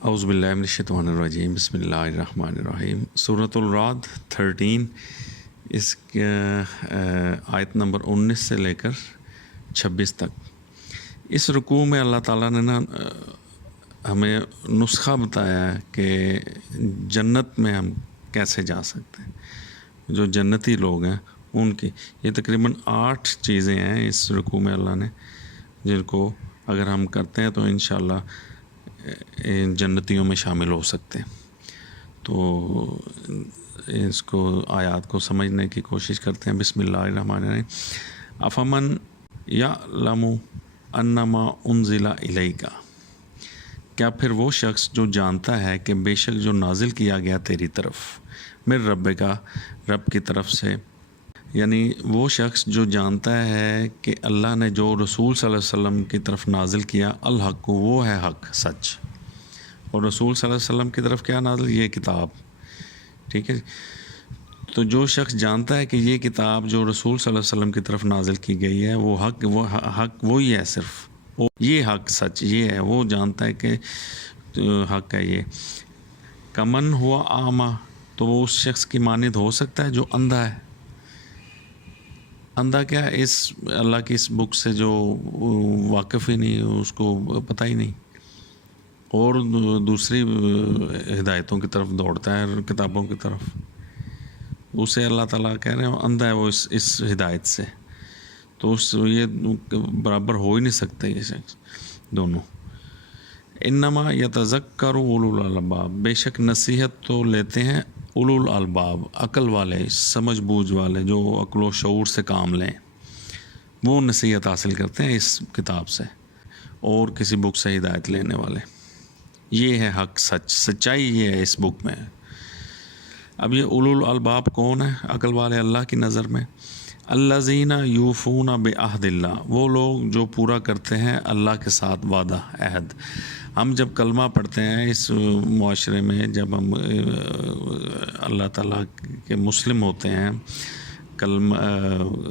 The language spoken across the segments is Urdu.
اعوذ باللہ من الشیطان الرجیم، بسم اللہ الرحمن الرحیم۔ سورۃ الرعد 13، اس کے آیت نمبر 19 سے لے کر 26 تک۔ اس رکوع میں اللہ تعالیٰ نے ہمیں نسخہ بتایا ہے کہ جنت میں ہم کیسے جا سکتے ہیں۔ جو جنتی لوگ ہیں ان کی یہ تقریباً 8 چیزیں ہیں اس رکوع میں اللہ نے، جن کو اگر ہم کرتے ہیں تو انشاءاللہ جنتیوں میں شامل ہو سکتے ہیں۔ تو اس کو آیات کو سمجھنے کی کوشش کرتے ہیں۔ بسم اللہ الرحمن الرحیم۔ افمن یعلم انما انزل الیک، کیا پھر وہ شخص جو جانتا ہے کہ بے شک جو نازل کیا گیا تیری طرف، من رب کا، رب کی طرف سے، یعنی وہ شخص جو جانتا ہے کہ اللہ نے جو رسول صلی اللہ علیہ وسلم کی طرف نازل کیا، الحق، وہ ہے حق، سچ۔ اور رسول صلی اللہ علیہ وسلم کی طرف کیا نازل؟ یہ کتاب، ٹھیک ہے۔ تو جو شخص جانتا ہے کہ یہ کتاب جو رسول صلی اللہ علیہ وسلم کی طرف نازل کی گئی ہے وہ حق وہی ہے، صرف یہ حق، سچ یہ ہے، وہ جانتا ہے کہ حق ہے یہ۔ کمن ہوا اعمیٰ، تو وہ اس شخص کی مانند ہو سکتا ہے جو اندھا ہے۔ اندھا کیا ہے؟ اس اللہ کی اس بک سے جو واقف ہی نہیں، اس کو پتہ ہی نہیں، اور دوسری ہدایتوں کی طرف دوڑتا ہے، کتابوں کی طرف، اسے اللہ تعالیٰ کہہ رہے ہیں اندھا ہے وہ اس ہدایت سے۔ تو یہ برابر ہو ہی نہیں سکتا یہ شخص دونوں۔ انما یتذکر اولو الالباب، بے شک نصیحت تو لیتے ہیں اولو الالباب، عقل والے، سمجھ بوجھ والے، جو عقل و شعور سے کام لیں، وہ نصیحت حاصل کرتے ہیں اس کتاب سے اور کسی بک سے ہدایت لینے والے۔ یہ ہے حق، سچ، سچائی یہ ہے اس بک میں۔ اب یہ اولو الالباب کون ہے عقل والے اللہ کی نظر میں؟ الذین یوفون بعہد اللہ، وہ لوگ جو پورا کرتے ہیں اللہ کے ساتھ وعدہ، عہد۔ ہم جب کلمہ پڑھتے ہیں اس معاشرے میں، جب ہم اللہ تعالیٰ کے مسلم ہوتے ہیں، کلمہ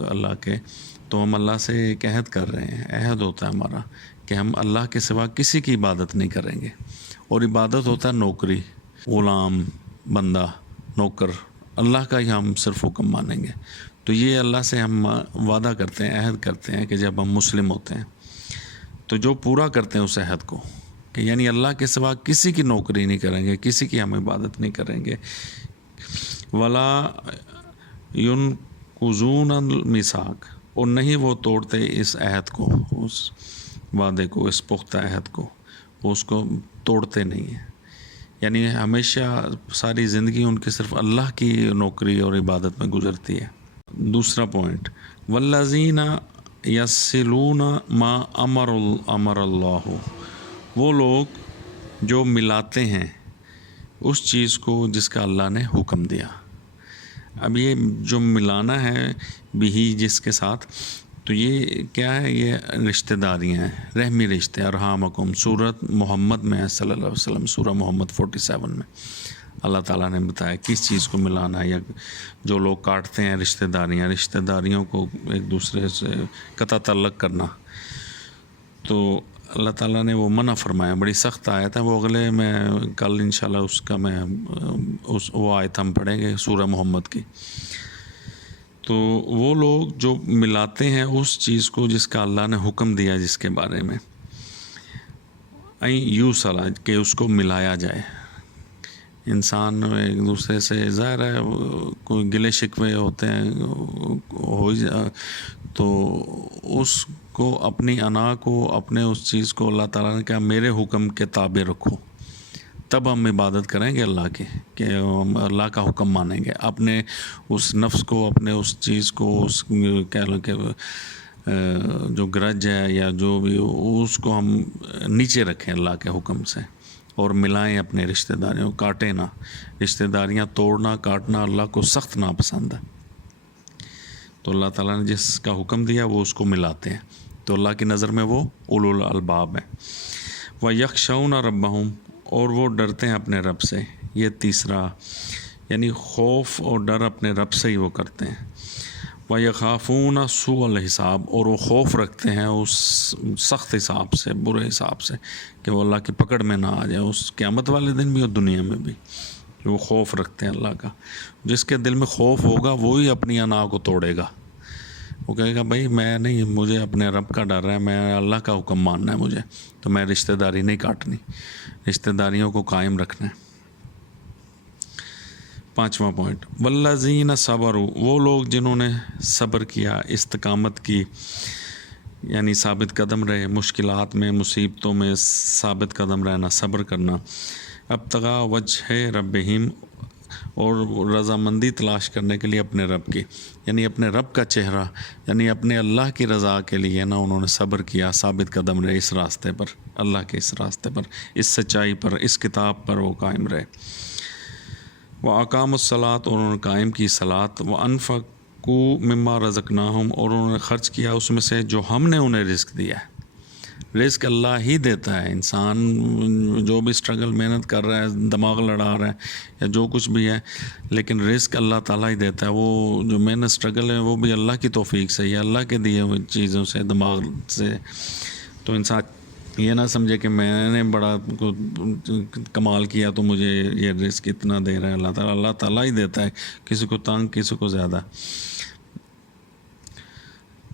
اللہ کے، تو ہم اللہ سے ایک عہد کر رہے ہیں، عہد ہوتا ہے ہمارا کہ ہم اللہ کے سوا کسی کی عبادت نہیں کریں گے۔ اور عبادت ہوتا ہے نوکری، غلام، بندہ، نوکر، اللہ کا ہی ہم صرف حکم مانیں گے۔ تو یہ اللہ سے ہم وعدہ کرتے ہیں، عہد کرتے ہیں کہ جب ہم مسلم ہوتے ہیں تو جو پورا کرتے ہیں اس عہد کو، کہ یعنی اللہ کے سوا کسی کی نوکری نہیں کریں گے، کسی کی ہم عبادت نہیں کریں گے۔ ولا ینقضون المیثاق، اور نہیں وہ توڑتے اس عہد کو، اس وعدے کو، اس پختہ عہد کو، وہ اس کو توڑتے نہیں ہیں۔ یعنی ہمیشہ ساری زندگی ان کی صرف اللہ کی نوکری اور عبادت میں گزرتی ہے۔ دوسرا پوائنٹ، والذین یصلون ما امر اللہ، وہ لوگ جو ملاتے ہیں اس چیز کو جس کا اللہ نے حکم دیا۔ اب یہ جو ملانا ہے بھی جس کے ساتھ، تو یہ کیا ہے؟ یہ رشتہ داریاں ہیں، رحمی رشتے، ارحامکم، سورۃ محمد میں صلی اللہ علیہ وسلم، سورہ محمد 47 میں اللہ تعالیٰ نے بتایا کس چیز کو ملانا ہے، یا جو لوگ کاٹتے ہیں رشتہ داریوں کو ایک دوسرے سے قطع تعلق کرنا، تو اللہ تعالیٰ نے وہ منع فرمایا، بڑی سخت آیت ہے، وہ اگلے میں کل انشاءاللہ اس کا وہ آیت ہم پڑھیں گے سورہ محمد کی۔ تو وہ لوگ جو ملاتے ہیں اس چیز کو جس کا اللہ نے حکم دیا، جس کے بارے میں یوصلا، کہ اس کو ملایا جائے۔ انسان ایک دوسرے سے ظاہر ہے کوئی گلے شکوے ہوتے ہیں، تو اس کو، اپنی انا کو، اپنے اس چیز کو اللہ تعالیٰ نے کہا میرے حکم کے تابع رکھو، تب ہم عبادت کریں گے اللہ کی، کہ ہم اللہ کا حکم مانیں گے۔ اپنے اس نفس کو، اپنے اس چیز کو، اس کہہ لو کہ جو گرج ہے یا جو بھی، اس کو ہم نیچے رکھیں اللہ کے حکم سے، اور ملائیں اپنے رشتہ داریوں، کاٹیں نہ۔ رشتہ داریاں توڑنا، کاٹنا اللہ کو سخت ناپسند ہے۔ تو اللہ تعالیٰ نے جس کا حکم دیا وہ اس کو ملاتے ہیں، تو اللہ کی نظر میں وہ اولو الالباب ہیں۔ وَيَخْشَوْنَ رَبَّهُمْ، اور وہ ڈرتے ہیں اپنے رب سے۔ یہ تیسرا، یعنی خوف اور ڈر اپنے رب سے ہی وہ کرتے ہیں۔ وَيَخَافُونَ سُوءَ الْحِسَاب، اور وہ خوف رکھتے ہیں اس سخت حساب سے، برے حساب سے، کہ وہ اللہ کی پکڑ میں نہ آ جائے، اس قیامت والے دن بھی اور دنیا میں بھی وہ خوف رکھتے ہیں اللہ کا۔ جس کے دل میں خوف ہوگا وہی اپنی انا کو توڑے گا، وہ کہے گا بھائی میں نہیں، مجھے اپنے رب کا ڈر ہے، میں اللہ کا حکم ماننا ہے مجھے، تو میں رشتہ داری نہیں کاٹنی، رشتہ داریوں کو قائم رکھنا ہے۔ 5واں پوائنٹ، والذین صبروا، وہ لوگ جنہوں نے صبر کیا، استقامت کی، یعنی ثابت قدم رہے، مشکلات میں، مصیبتوں میں ثابت قدم رہنا، صبر کرنا، ابتغاء وجہ ربہم، اور رضامندی تلاش کرنے کے لیے اپنے رب کی، یعنی اپنے رب کا چہرہ، یعنی اپنے اللہ کی رضا کے لیے نا انہوں نے صبر کیا، ثابت قدم رہے اس راستے پر، اللہ کے اس راستے پر، اس سچائی پر، اس کتاب پر وہ قائم رہے۔ وَأَقَامُوا الصَّلَاةَ، اور انہوں نے قائم کی صلاۃ، وَأَنفَقُوا مِمَّا رَزَقْنَاهُمْ، اور انہوں نے خرچ کیا اس میں سے جو ہم نے انہیں رزق دیا ہے۔ رزق اللہ ہی دیتا ہے، انسان جو بھی اسٹرگل محنت کر رہا ہے، دماغ لڑا رہا ہے یا جو کچھ بھی ہے، لیکن رزق اللہ تعالیٰ ہی دیتا ہے۔ وہ جو محنت اسٹرگل ہے وہ بھی اللہ کی توفیق سے، یا اللہ کے دیے ہوئے چیزوں سے، دماغ سے۔ تو انسان یہ نہ سمجھے کہ میں نے بڑا کمال کیا تو مجھے یہ رزق اتنا دے رہا ہے اللہ تعالیٰ، اللہ تعالیٰ ہی دیتا ہے، کسی کو تنگ، کسی کو زیادہ۔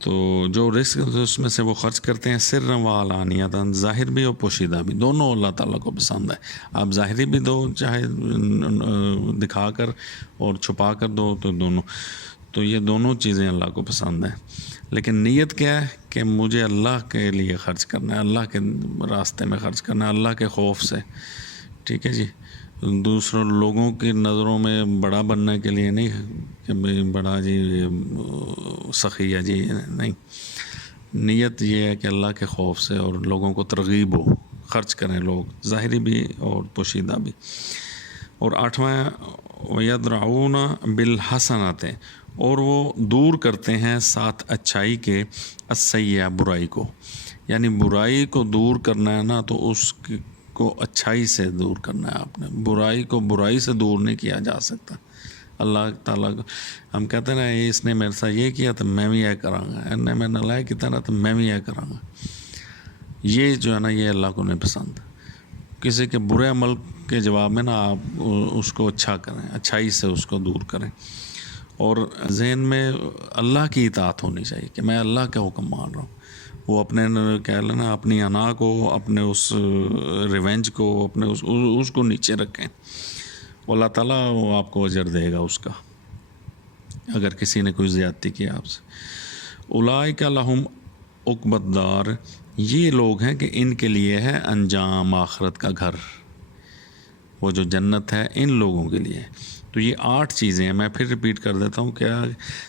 تو جو رزق اس میں سے وہ خرچ کرتے ہیں، سرًا و علانیۃً، ظاہر بھی اور پوشیدہ بھی، دونوں اللہ تعالیٰ کو پسند ہے۔ آپ ظاہری بھی دو، چاہے دکھا کر اور چھپا کر دو، تو دونوں، تو یہ دونوں چیزیں اللہ کو پسند ہیں۔ لیکن نیت کیا ہے کہ مجھے اللہ کے لیے خرچ کرنا ہے، اللہ کے راستے میں خرچ کرنا ہے، اللہ کے خوف سے، ٹھیک ہے جی، دوسروں لوگوں کی نظروں میں بڑا بننے کے لیے نہیں کہ بڑا جی سخی ہے جی، نہیں، نیت یہ ہے کہ اللہ کے خوف سے اور لوگوں کو ترغیب ہو، خرچ کریں لوگ، ظاہری بھی اور پوشیدہ بھی۔ اور 8واں، وَيَدْرَعُونَ بِالْحَسَنَاتِ، اور وہ دور کرتے ہیں ساتھ اچھائی کے، السیئہ، برائی کو، یعنی برائی کو دور کرنا ہے نا تو اس کو اچھائی سے دور کرنا ہے۔ آپ نے برائی کو برائی سے دور نہیں کیا جا سکتا۔ اللہ تعالیٰ کو ہم کہتے ہیں نا، اس نے میرے ساتھ یہ کیا تو میں بھی یہ کراں گا، ان نے میں نالائق کیا نا تو میں بھی یہ کراں گا، یہ جو ہے نا یہ اللہ کو نہیں پسند۔ کسی کے برے عمل کے جواب میں نا آپ اس کو اچھا کریں، اچھائی سے اس کو دور کریں، اور ذہن میں اللہ کی اطاعت ہونی چاہیے کہ میں اللہ کا حکم مان رہا ہوں۔ وہ اپنے کہہ لینا اپنی انا کو، اپنے اس ریونج کو، اپنے اس کو نیچے رکھیں، اللہ تعالیٰ وہ آپ کو اجر دے گا اس کا، اگر کسی نے کوئی زیادتی کی آپ سے۔ اولئک لہم عقبی الدار، یہ لوگ ہیں کہ ان کے لیے ہے انجام آخرت کا گھر، وہ جو جنت ہے ان لوگوں کے لیے۔ تو یہ 8 چیزیں ہیں، میں پھر ریپیٹ کر دیتا ہوں۔ کیا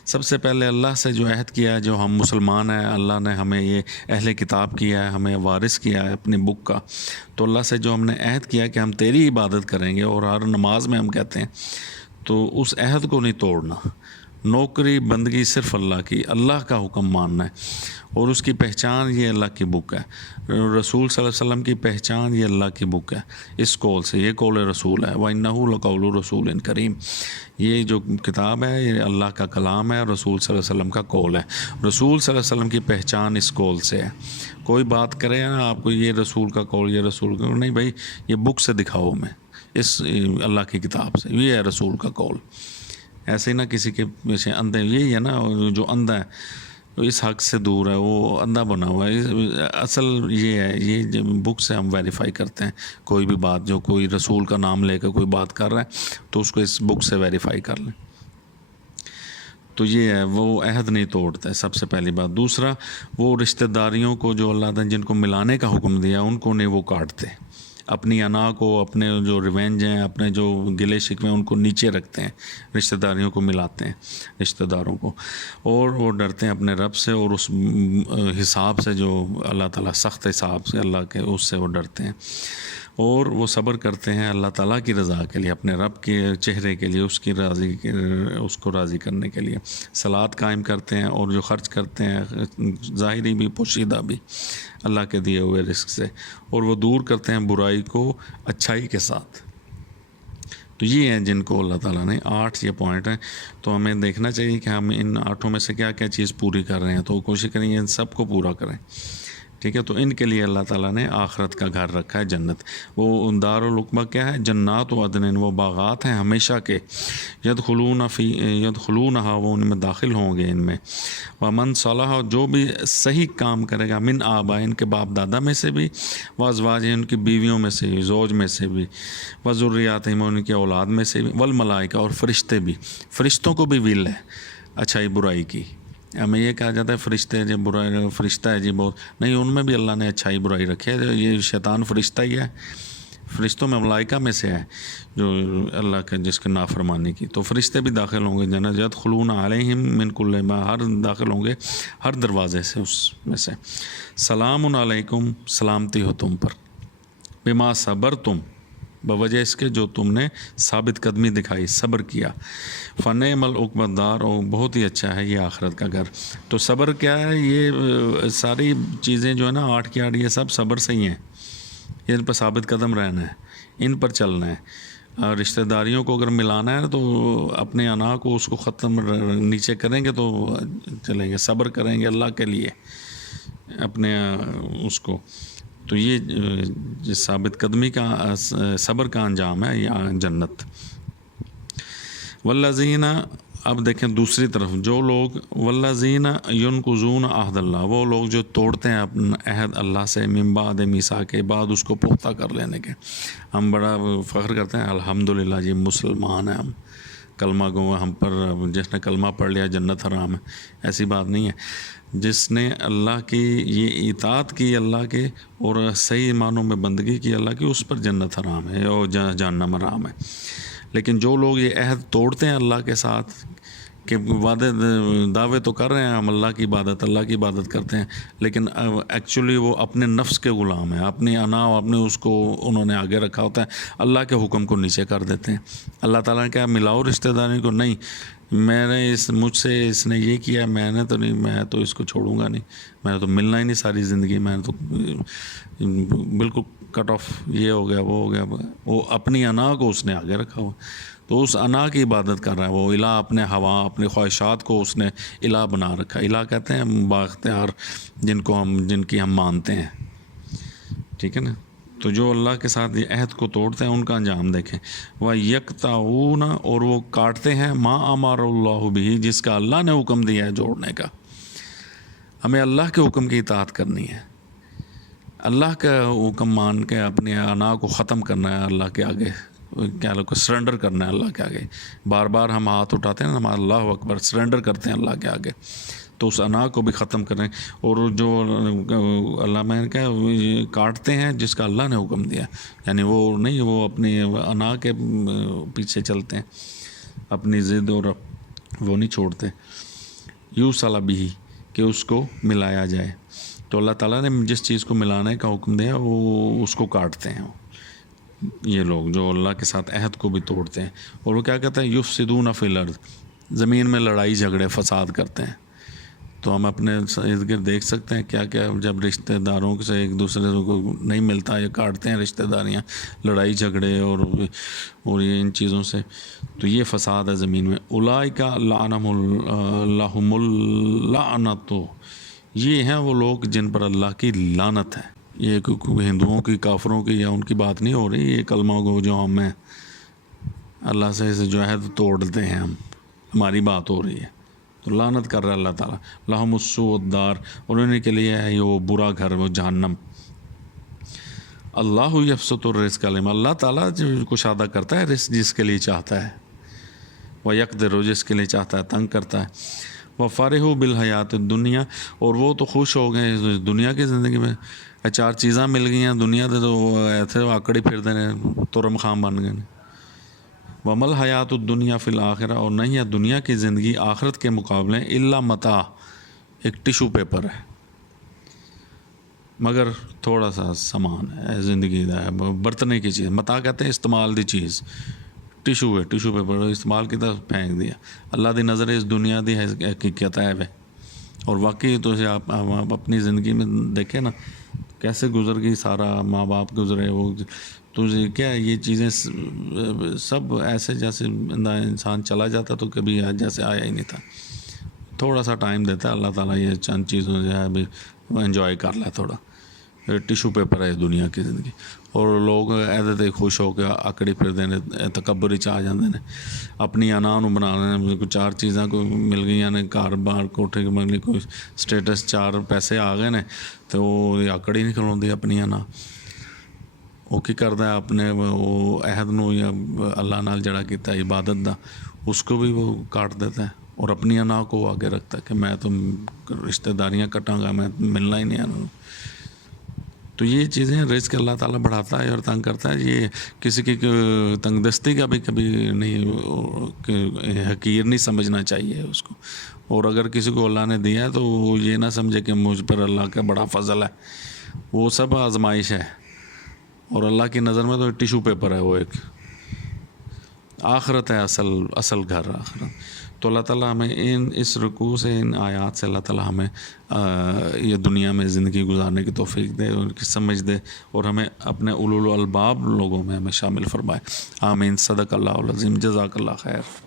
سب سے پہلے اللہ سے جو عہد کیا ہے، جو ہم مسلمان ہیں، اللہ نے ہمیں یہ اہل کتاب کیا ہے، ہمیں وارث کیا ہے اپنی بک کا، تو اللہ سے جو ہم نے عہد کیا کہ ہم تیری عبادت کریں گے، اور ہر نماز میں ہم کہتے ہیں، تو اس عہد کو نہیں توڑنا۔ نوکری بندگی صرف اللہ کی، اللہ کا حکم ماننا ہے، اور اس کی پہچان یہ اللہ کی بک ہے، رسول صلی اللہ علیہ وسلم کی پہچان یہ اللہ کی بک ہے، اس قول سے، یہ قول رسول ہے، وَإِنَّهُ لَقَوْلُ رَسُولٍ کریم، یہ جو کتاب ہے یہ اللہ کا کلام ہے، رسول صلی اللہ علیہ وسلم کا قول ہے، رسول صلی اللہ علیہ وسلم کی پہچان اس قول سے ہے۔ کوئی بات کرے نا آپ کو یہ رسول کا قول، یہ رسول کا، نہیں بھائی یہ بک سے دکھاؤ میں، اس اللہ کی کتاب سے، یہ ہے رسول کا قول۔ ایسے ہی نہ کسی کے پیچھے اندھے، یہی ہے نا جو اندھا ہے اس حق سے دور ہے، وہ اندھا بنا ہوا ہے، اصل یہ ہے، یہ بک سے ہم ویریفائی کرتے ہیں کوئی بھی بات، جو کوئی رسول کا نام لے کر کوئی بات کر رہا ہے تو اس کو اس بک سے ویریفائی کر لیں۔ تو یہ ہے، وہ عہد نہیں توڑتا ہے، سب سے پہلی بات۔ دوسرا، وہ رشتہ داریوں کو جو اللہ نے جن کو ملانے کا حکم دیا ان کو نہیں وہ کاٹتے، اپنی انا کو، اپنے جو ریونج ہیں، اپنے جو گلے شکوے ان کو نیچے رکھتے ہیں، رشتہ داریوں کو ملاتے ہیں، رشتہ داروں کو، اور وہ ڈرتے ہیں اپنے رب سے، اور اس حساب سے جو اللہ تعالیٰ سخت حساب سے اللہ کے، اس سے وہ ڈرتے ہیں، اور وہ صبر کرتے ہیں اللہ تعالیٰ کی رضا کے لیے، اپنے رب کے چہرے کے لیے، اس کو راضی کرنے کے لیے صلاۃ قائم کرتے ہیں، اور جو خرچ کرتے ہیں ظاہری بھی پوشیدہ بھی اللہ کے دیے ہوئے رزق سے، اور وہ دور کرتے ہیں برائی کو اچھائی کے ساتھ۔ تو یہ ہیں جن کو اللہ تعالیٰ نے 8 یہ پوائنٹ ہیں، تو ہمیں دیکھنا چاہیے کہ ہم ان 8 میں سے کیا کیا چیز پوری کر رہے ہیں، تو کوشش کریں ان سب کو پورا کریں، ٹھیک ہے۔ تو ان کے لیے اللہ تعالیٰ نے آخرت کا گھر رکھا ہے جنت، وہ دار العقبہ کیا ہے؟ جنات و عدن، وہ باغات ہیں ہمیشہ کے، یدخلونہا، وہ ان میں داخل ہوں گے ان میں، ومن صلح، جو بھی صحیح کام کرے گا، من آبا، ان کے باپ دادا میں سے بھی، وازواج، ان کی بیویوں میں سے بھی، زوج میں سے بھی، وذریاتہم، ان کی اولاد میں سے بھی، والملائکہ، اور فرشتے بھی، فرشتوں کو بھی ویل ہے اچھائی برائی کی۔ ہمیں یہ کہا جاتا ہے فرشتے جب برا فرشتہ ہے جی بہت، نہیں، ان میں بھی اللہ نے اچھائی برائی رکھی ہے، یہ شیطان فرشتہ ہی ہے، فرشتوں میں ملائکہ میں سے ہے جو اللہ کے جس کے نافرمانی کی، تو فرشتے بھی داخل ہوں گے جنت، یدخلون علیہم من کل باب، ہر داخل ہوں گے ہر دروازے سے اس میں سے، سلام علیکم، سلامتی ہو تم پر، بما صبرتم، بوجہ اس کے جو تم نے ثابت قدمی دکھائی، صبر کیا، فنعم العقبی الدار، اور بہت ہی اچھا ہے یہ آخرت کا گھر۔ تو صبر کیا ہے؟ یہ ساری چیزیں جو ہے نا 8 کی 8 یہ سب صبر سے ہی ہیں، ان پر ثابت قدم رہنا ہے، ان پر چلنا ہے، رشتہ داریوں کو اگر ملانا ہے تو اپنے انا کو اس کو ختم نیچے کریں گے تو چلیں گے، صبر کریں گے اللہ کے لیے اپنے اس کو، تو یہ ثابت قدمی کا صبر کا انجام ہے یہ جنت۔ والذین، اب دیکھیں دوسری طرف جو لوگ، والذین ینقضون عہد اللہ، وہ لوگ جو توڑتے ہیں اپنا عہد اللہ سے، من بعد میثاق کے بعد اس کو پختہ کر لینے کے۔ ہم بڑا فخر کرتے ہیں الحمدللہ جی مسلمان ہیں ہم، کلمہ گو، ہم پر جس نے کلمہ پڑھ لیا جنت حرام ہے، ایسی بات نہیں ہے۔ جس نے اللہ کی یہ اطاعت کی اللہ کے اور صحیح معنوں میں بندگی کی اللہ کی، اس پر جنت حرام ہے اور جہنم حرام ہے۔ لیکن جو لوگ یہ عہد توڑتے ہیں اللہ کے ساتھ، کہ وعدے دعوے تو کر رہے ہیں ہم اللہ کی عبادت کرتے ہیں، لیکن ایکچولی وہ اپنے نفس کے غلام ہیں، اپنی انا و اپنے اس کو انہوں نے آگے رکھا ہوتا ہے، اللہ کے حکم کو نیچے کر دیتے ہیں۔ اللہ تعالیٰ نے کہا ملاؤ رشتہ داری کو، نہیں، میں نے مجھ سے اس نے یہ کیا، میں نے تو نہیں، میں تو اس کو چھوڑوں گا نہیں، میں نے تو ملنا ہی نہیں ساری زندگی، میں نے تو بالکل کٹ آف، یہ ہو گیا وہ ہو گیا، وہ اپنی انا کو اس نے آگے رکھا ہوا، تو اس انا کی عبادت کر رہا ہے وہ، الہ اپنے ہوا اپنے خواہشات کو اس نے الہ بنا رکھا ہے۔ الہ کہتے ہیں بااختیار جن کی ہم مانتے ہیں، ٹھیک ہے نا۔ تو جو اللہ کے ساتھ یہ عہد کو توڑتے ہیں ان کا انجام دیکھیں، وَيَقْطَعُونَ، اور وہ کاٹتے ہیں، مَا أَمَرَ اللَّهُ بِهِ، جس کا اللہ نے حکم دیا ہے جوڑنے کا۔ ہمیں اللہ کے حکم کی اطاعت کرنی ہے، اللہ کا حکم مان کے اپنے انا کو ختم کرنا ہے، اللہ کے آگے کیا کو سرنڈر کرنا ہے اللہ کے آگے۔ بار بار ہم ہاتھ اٹھاتے ہیں، ہم اللہ اکبر سرنڈر کرتے ہیں اللہ کے آگے، تو اس انا کو بھی ختم کریں، اور جو اللہ میں نے کہا کاٹتے ہیں جس کا اللہ نے حکم دیا، یعنی وہ نہیں، وہ اپنی انا کے پیچھے چلتے ہیں، اپنی ضد اور وہ نہیں چھوڑتے، یوصل بہ، کہ اس کو ملایا جائے۔ تو اللہ تعالیٰ نے جس چیز کو ملانے کا حکم دیا وہ اس کو کاٹتے ہیں یہ لوگ جو اللہ کے ساتھ عہد کو بھی توڑتے ہیں، اور وہ کیا کہتے ہیں، یفسدون فی الارض، زمین میں لڑائی جھگڑے فساد کرتے ہیں۔ تو ہم اپنے ارد گرد دیکھ سکتے ہیں کیا کیا جب رشتہ داروں سے ایک دوسرے کو نہیں ملتا یا کاٹتے ہیں رشتہ داریاں، لڑائی جھگڑے اور یہ ان چیزوں سے، تو یہ فساد ہے زمین میں۔ اولئک لہم اللعنۃ، یہ ہیں وہ لوگ جن پر اللہ کی لعنت ہے۔ یہ ہندوؤں کی، کافروں کی یا ان کی بات نہیں ہو رہی، یہ کلمہ گو جو ہم ہیں اللہ سے جو عہد توڑتے ہیں ہماری بات ہو رہی ہے، تو لعنت کر رہا ہے اللہ تعالیٰ۔ لہم السوء الدار، اور انہیں کے لیے ہے یہ وہ برا گھر، وہ جہنم۔ اللہ یبسط الرزق لمن، اللہ تعالیٰ جو کشادہ کرتا ہے رزق جس کے لیے چاہتا ہے، ویقدر، جس کے لیے چاہتا ہے تنگ کرتا ہے۔ وفرحوا بالحیات الدنیا، اور وہ تو خوش ہو گئے دنیا کی زندگی میں، 4 چیزاں مل گئی ہیں دنیا سے، تو ایسے آکڑی پھر دینے ترم خام بن گئے۔ ومل حیات الدنیا فی الآخرہ، اور نہیں ہے دنیا کی زندگی آخرت کے مقابلے الا متاع، ایک ٹیشو پیپر ہے، مگر تھوڑا سا سامان ہے زندگی دا ہے، برتنے کی چیز، متاع کہتے ہیں استعمال دی چیز، ٹیشو ہے، ٹیشو پیپر استعمال کی طرف پھینک دیا۔ اللہ دی نظر اس دنیا دی حقیقت ہے، اور واقعی تو آپ اپنی زندگی میں دیکھیں نا کیسے گزر گئی، سارا ماں باپ گزرے وہ، تو کیا ہے یہ چیزیں سب ایسے جیسے انسان چلا جاتا تو کبھی جیسے آیا ہی نہیں تھا. تھوڑا سا ٹائم دیتا ہے اللہ تعالیٰ یہ چند چیزوں جو ہے ابھی انجوائے کر لے تھوڑا. ٹیشو پیپر ہے دنیا کی زندگی. اور لوگ ایسے خوش ہو کے آکڑی پھرتے ہیں, تکبر چ آ جاتے ہیں, اپنی انا نو بنا لینے. کوئی چار چیزاں کوئی مل گئی نے, گھر بار کوٹھے کے مل کوئی سٹیٹس, چار پیسے آ گئے نے, تو وہ آکڑی نہیں کھلوندی اپنی انا. وہ کی کرتا ہے اپنے وہ عہد نو یا اللہ نال جڑا کیتا عبادت دا, اس کو بھی وہ کاٹ دیتا ہے, اور اپنی انا کو آگے رکھتا ہے کہ میں تو رشتہ داریاں کٹاں گا, میں ملنا ہی نہیں آنا. تو یہ چیزیں رزق اللہ تعالیٰ بڑھاتا ہے اور تنگ کرتا ہے. یہ کسی کی تنگ دستی کا بھی کبھی نہیں, حقیر نہیں سمجھنا چاہیے اس کو. اور اگر کسی کو اللہ نے دیا ہے تو وہ یہ نہ سمجھے کہ مجھ پر اللہ کا بڑا فضل ہے. وہ سب آزمائش ہے, اور اللہ کی نظر میں تو ٹیشو پیپر ہے وہ ایک. آخرت ہے اصل گھر آخرت. تو اللہ تعالیٰ ہمیں اس رکوع سے, ان آیات سے اللہ تعالیٰ ہمیں یہ دنیا میں زندگی گزارنے کی توفیق دے, ان کی سمجھ دے, اور ہمیں اپنے اولو الالباب لوگوں میں ہمیں شامل فرمائے. آمین. صدق اللہ العظیم. جزاک اللہ خیر.